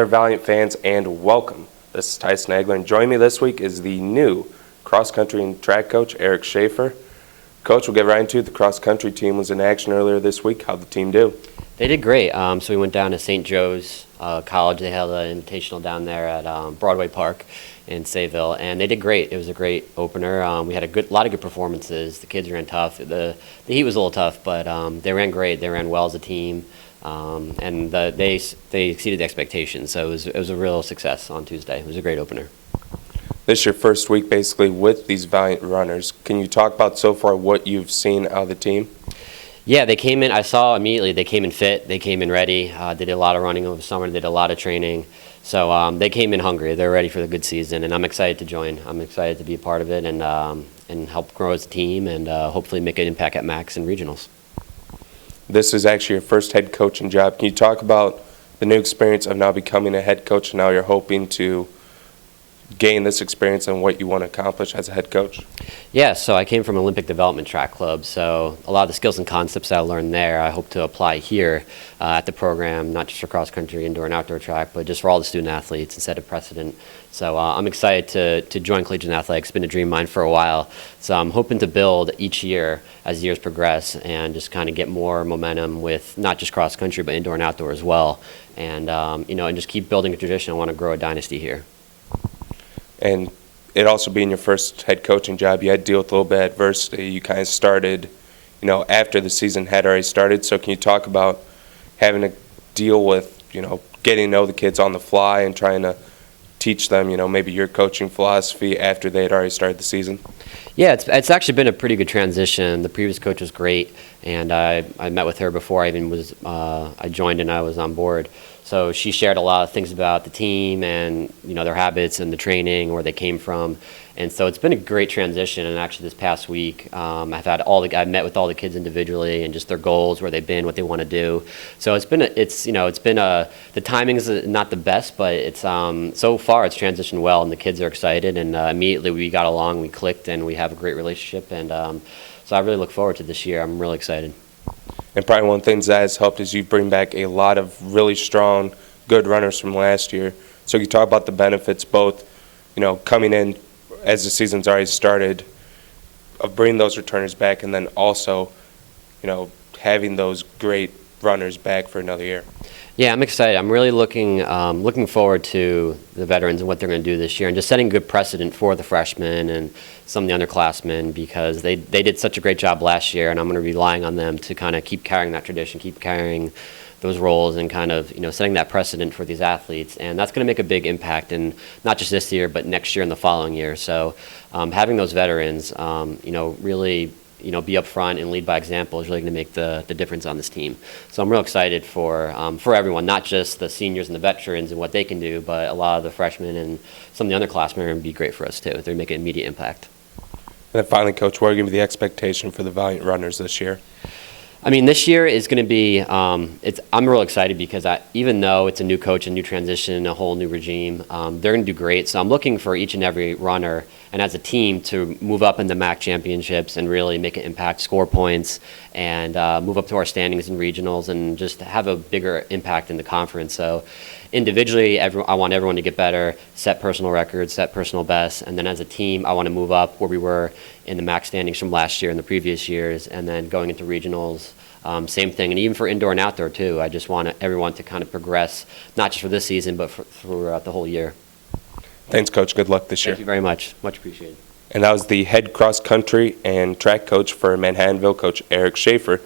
there, Valiant fans, and welcome. This is Tyson Agler, and joining me this week is the new cross-country and track coach, Eric Schaffer. Coach, we'll get right into it. The cross-country team was in action earlier this week. How'd the team do? They did great. So we went down to St. Joe's College. They held an invitational down there at Broadway Park in Sayville, and they did great. It was a great opener. We had a lot of good performances. The kids ran tough. The heat was a little tough, but they ran great. They ran well as a team. And they exceeded the expectations, so it was a real success on Tuesday. It was a great opener. This is your first week basically with these Valiant runners. Can you talk about so far what you've seen out of the team? Yeah, they came in. I saw immediately they came in fit. They came in ready. They did a lot of running over the summer. They did a lot of training. So they came in hungry. They're ready for the good season, and I'm excited to join. I'm excited to be a part of it and help grow as a team and hopefully make an impact at Max and regionals. This is actually your first head coaching job. Can you talk about the new experience of now becoming a head coach, and now you're hoping to gain this experience and what you want to accomplish as a head coach? Yeah, so I came from Olympic Development Track Club, so a lot of the skills and concepts I learned there I hope to apply here at the program, not just for cross-country, indoor and outdoor track, but just for all the student athletes and set a precedent. So I'm excited to join collegiate athletics. It's been a dream of mine for a while, so I'm hoping to build each year as years progress and just kind of get more momentum with not just cross-country, but indoor and outdoor as well, and and just keep building a tradition. I want to grow a dynasty here. And it also being your first head coaching job, you had to deal with a little bit of adversity. You kind of started, after the season had already started. So can you talk about having to deal with, getting to know the kids on the fly and trying to teach them, maybe your coaching philosophy after they had already started the season? Yeah, it's actually been a pretty good transition. The previous coach was great, and I met with her before I even I joined and I was on board. So she shared a lot of things about the team and their habits and the training, where they came from, and so it's been a great transition. And actually, this past week, I've met with all the kids individually and just their goals, where they've been, what they want to do. So the timing is not the best, but it's so far it's transitioned well, and the kids are excited, and immediately we got along, we clicked, and we have a great relationship, and so I really look forward to this year. I'm really excited. And probably one of the things that has helped is you bring back a lot of really strong, good runners from last year. So you talk about the benefits, both, coming in as the season's already started, of bringing those returners back, and then also, having those great runners back for another year. Yeah, I'm excited. I'm really looking forward to the veterans and what they're going to do this year, and just setting a good precedent for the freshmen and some of the underclassmen, because they did such a great job last year, and I'm going to be relying on them to kind of keep carrying that tradition, keep carrying those roles, and kind of setting that precedent for these athletes. And that's going to make a big impact, in not just this year, but next year and the following year. So having those veterans, really be up front and lead by example is really going to make the difference on this team. So I'm real excited for everyone, not just the seniors and the veterans and what they can do, but a lot of the freshmen and some of the underclassmen are going to be great for us too. They're making an immediate impact. And then finally, Coach, what are going to be the expectation for the Valiant runners this year? I mean, this year is going to be, I'm real excited because even though it's a new coach, a new transition, a whole new regime, they're going to do great. So I'm looking for each and every runner and as a team to move up in the MAC championships and really make an impact, score points, and move up to our standings in regionals and just have a bigger impact in the conference. So individually, I want everyone to get better, set personal records, set personal bests, and then as a team, I want to move up where we were in the MAC standings from last year and the previous years, and then going into regionals, same thing. And even for indoor and outdoor too, I just want everyone to kind of progress, not just for this season, but throughout the whole year. Thanks, Coach. Good luck this year. Thank you very much. Much appreciated. And that was the head cross-country and track coach for Manhattanville, Coach Eric Schaffer.